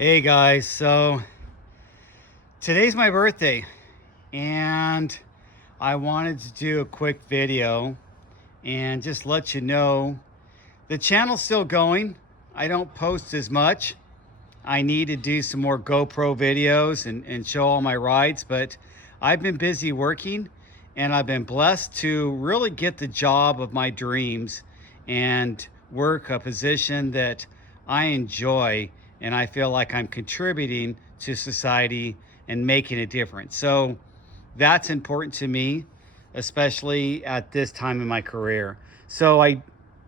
Hey guys, so today's my birthday and I wanted to do a quick video and just let you know the channel's still going. I don't post as much. I need to do some more GoPro videos and show all my rides, but I've been busy working and I've been blessed to really get the job of my dreams and work a position that I enjoy, and I feel like I'm contributing to society and making a difference. So that's important to me, especially at this time in my career. So I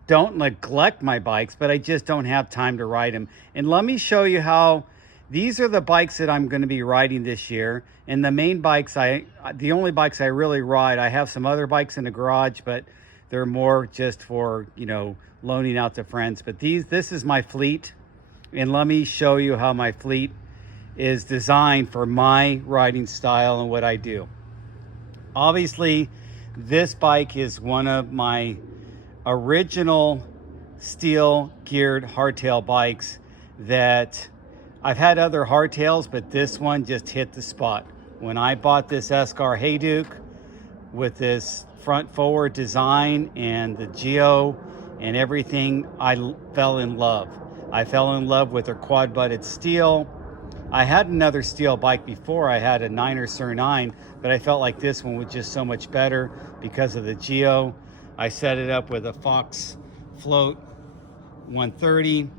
don't neglect my bikes, but I just don't have time to ride them. And let me show you how these are the bikes that I'm going to be riding this year. And the main bikes, the only bikes I really ride, I have some other bikes in the garage, but they're more just for, loaning out to friends. But this is my fleet. And let me show you how my fleet is designed for my riding style and what I do. Obviously, this bike is one of my original steel geared hardtail bikes that I've had other hardtails, but this one just hit the spot. When I bought this Escar Hayduke with this front forward design and the Geo and everything, I fell in love. I fell in love with her quad butted steel. I had another steel bike before. I had a 9er Sur 9, but I felt like this one was just so much better because of the Geo. I set it up with a Fox Float 130,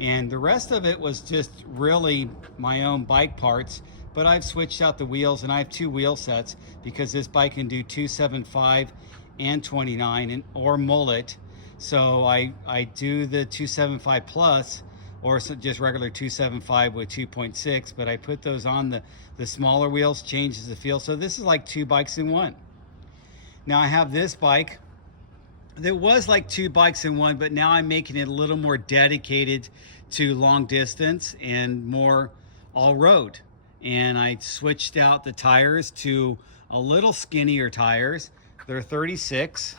and the rest of it was just really my own bike parts, but I've switched out the wheels, and I have two wheel sets because this bike can do 275 and 29 or mullet. So I do the 275 plus, or just regular 275 with 2.6, but I put those on the smaller wheels, changes the feel. So this is like two bikes in one. Now I have this bike that was like two bikes in one, but now I'm making it a little more dedicated to long distance and more all road. And I switched out the tires to a little skinnier tires. They're 36.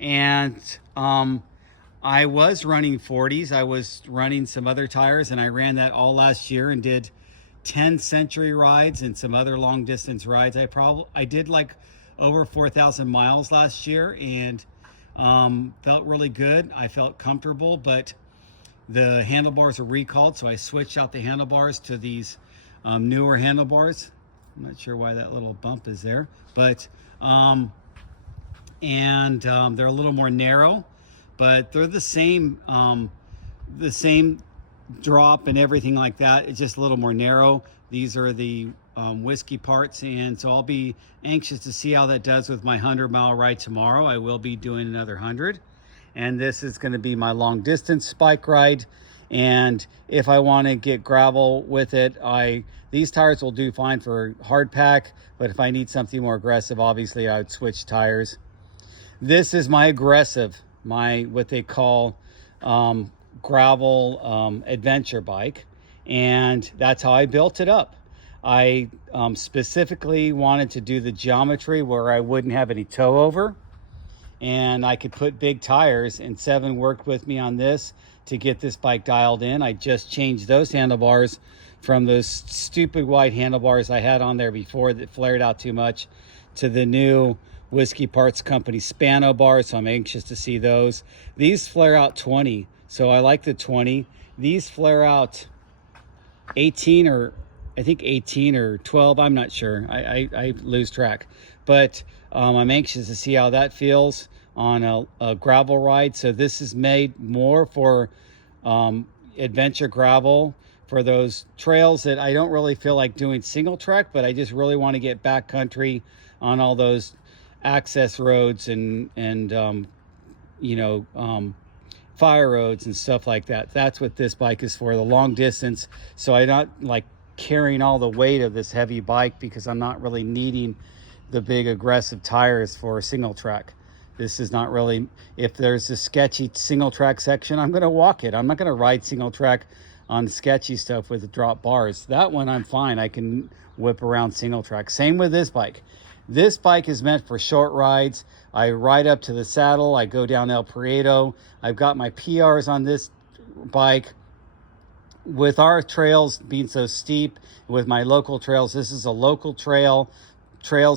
And I was running 40s. I was running some other tires, and I ran that all last year and did 10 century rides and some other long distance rides. I did like over 4,000 miles last year, and felt really good. I felt comfortable, but the handlebars are recalled, so I switched out the handlebars to these newer handlebars. I'm not sure why that little bump is there, but they're a little more narrow, but they're the same drop and everything like that. It's just a little more narrow. These are the whiskey parts, and so I'll be anxious to see how that does with my 100-mile ride tomorrow. I will be doing another 100, and this is going to be my long distance bike ride. And if I want to get gravel with it, these tires will do fine for hard pack, but if I need something more aggressive, obviously I would switch tires. This is my aggressive, what they call gravel adventure bike, and that's how I built it up. I specifically wanted to do the geometry where I wouldn't have any toe over, and I could put big tires, and Seven worked with me on this to get this bike dialed in. I just changed those handlebars from those stupid white handlebars I had on there before that flared out too much to the new Whiskey Parts Company Spano bars, so I'm anxious to see those. These flare out 20, so I like the 20. These flare out 18 or I think 18 or 12, I'm not sure. I lose track. But I'm anxious to see how that feels on a gravel ride. So this is made more for adventure gravel, for those trails that I don't really feel like doing single track, but I just really want to get backcountry on all those access roads and fire roads and stuff like that. That's what this bike is for, the long distance. So I'm not like carrying all the weight of this heavy bike because I'm not really needing the big aggressive tires for a single track. This is not really, if there's a sketchy single track section, I'm going to walk it. I'm not going to ride single track on sketchy stuff with the drop bars. That one I'm fine. I can whip around single track. Same with this bike. This bike is meant for short rides. I ride up to the saddle. I go down El Prieto. I've got my PRs on this bike. with our trails being so steep, with my local trails, this is a local trails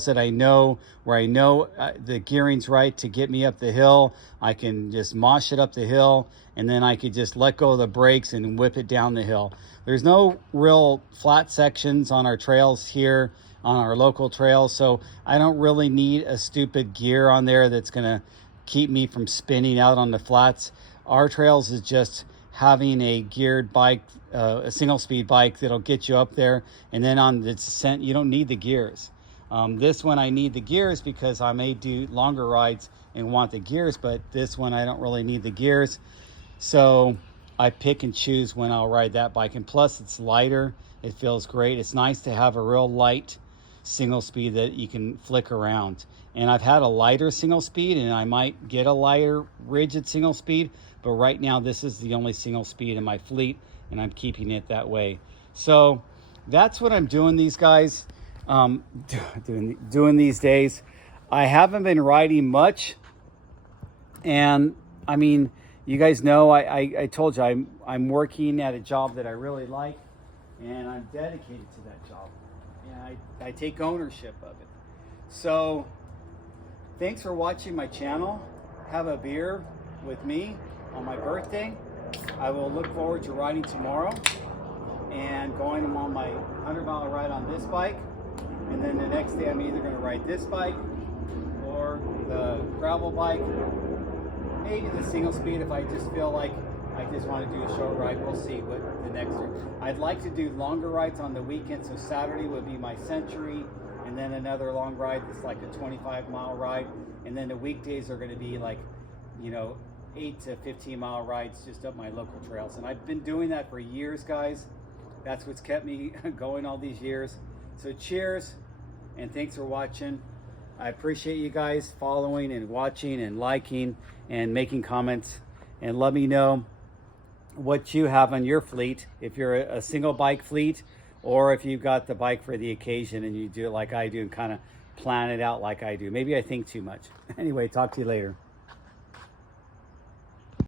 that I know, where I know the gearing's right to get me up the hill. I can just mosh it up the hill, and then I could just let go of the brakes and whip it down the hill. There's no real flat sections on our trails here, on our local trails, so I don't really need a stupid gear on there that's gonna keep me from spinning out on the flats. Our trails is just having a geared bike, a single speed bike that'll get you up there, and then on the descent you don't need the gears. This one I need the gears because I may do longer rides and want the gears, but this one I don't really need the gears. So I pick and choose when I'll ride that bike. And plus it's lighter, it feels great. It's nice to have a real light single speed that you can flick around. And I've had a lighter single speed, and I might get a lighter rigid single speed, but right now this is the only single speed in my fleet, and I'm keeping it that way. So that's what I'm doing these guys. Doing these days. I haven't been riding much, and I mean, you guys know I told you I'm working at a job that I really like, and I'm dedicated to that job, and I take ownership of it. So thanks for watching my channel. Have a beer with me on my birthday. I will look forward to riding tomorrow and going on my 100-mile ride on this bike. And then the next day I'm either going to ride this bike or the gravel bike, maybe the single speed if I just feel like I just want to do a short ride. We'll see what the next one. I'd like to do longer rides on the weekend, so Saturday would be my century, and then another long ride that's like a 25-mile ride, and then the weekdays are going to be like, 8 to 15-mile rides just up my local trails. And I've been doing that for years, guys. That's what's kept me going all these years. So cheers, and thanks for watching. I appreciate you guys following and watching and liking and making comments, and let me know what you have on your fleet, if you're a single bike fleet, or if you've got the bike for the occasion and you do it like I do and kind of plan it out like I do. Maybe I think too much. Anyway, talk to you later.